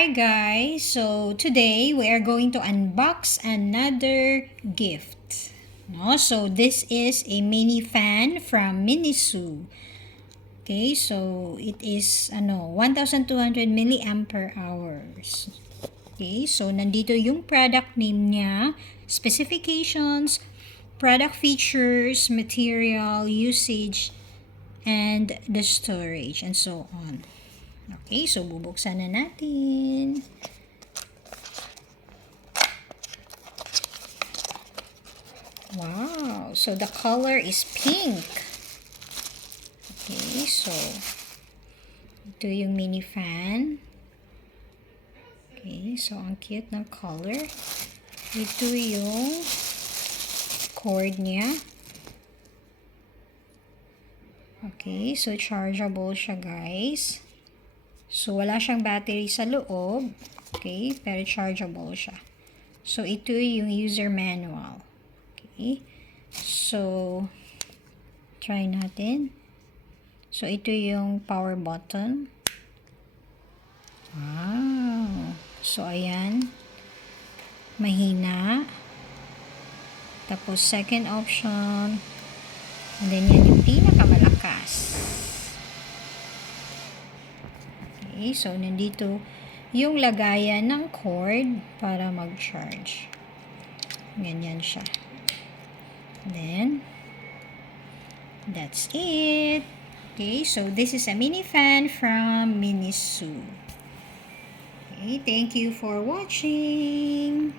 Hi guys! So today we are going to unbox another gift. No? So this is a mini fan from Miniso. Okay, so it is 1,200 milliampere hours. Okay, so nandito yung product name niya, specifications, product features, material, usage, and the storage, and so on. Okay, so bubuksan na natin. Wow, so the color is pink. Okay, so ito yung mini fan. Okay, so ang cute ng color. Ito yung cord niya. Okay, so chargeable siya guys. So wala siyang battery sa loob. Okay, pero chargeable siya. So ito yung user manual. Okay, so try natin. So ito yung power button. Wow. So ayan. Mahina. Tapos second option. And then yan yung pinakamalakas. Okay, so nandito yung lagayan ng cord para mag-charge. Ganyan siya. Then, that's it. Okay, so this is a mini fan from Miniso. Okay, thank you for watching.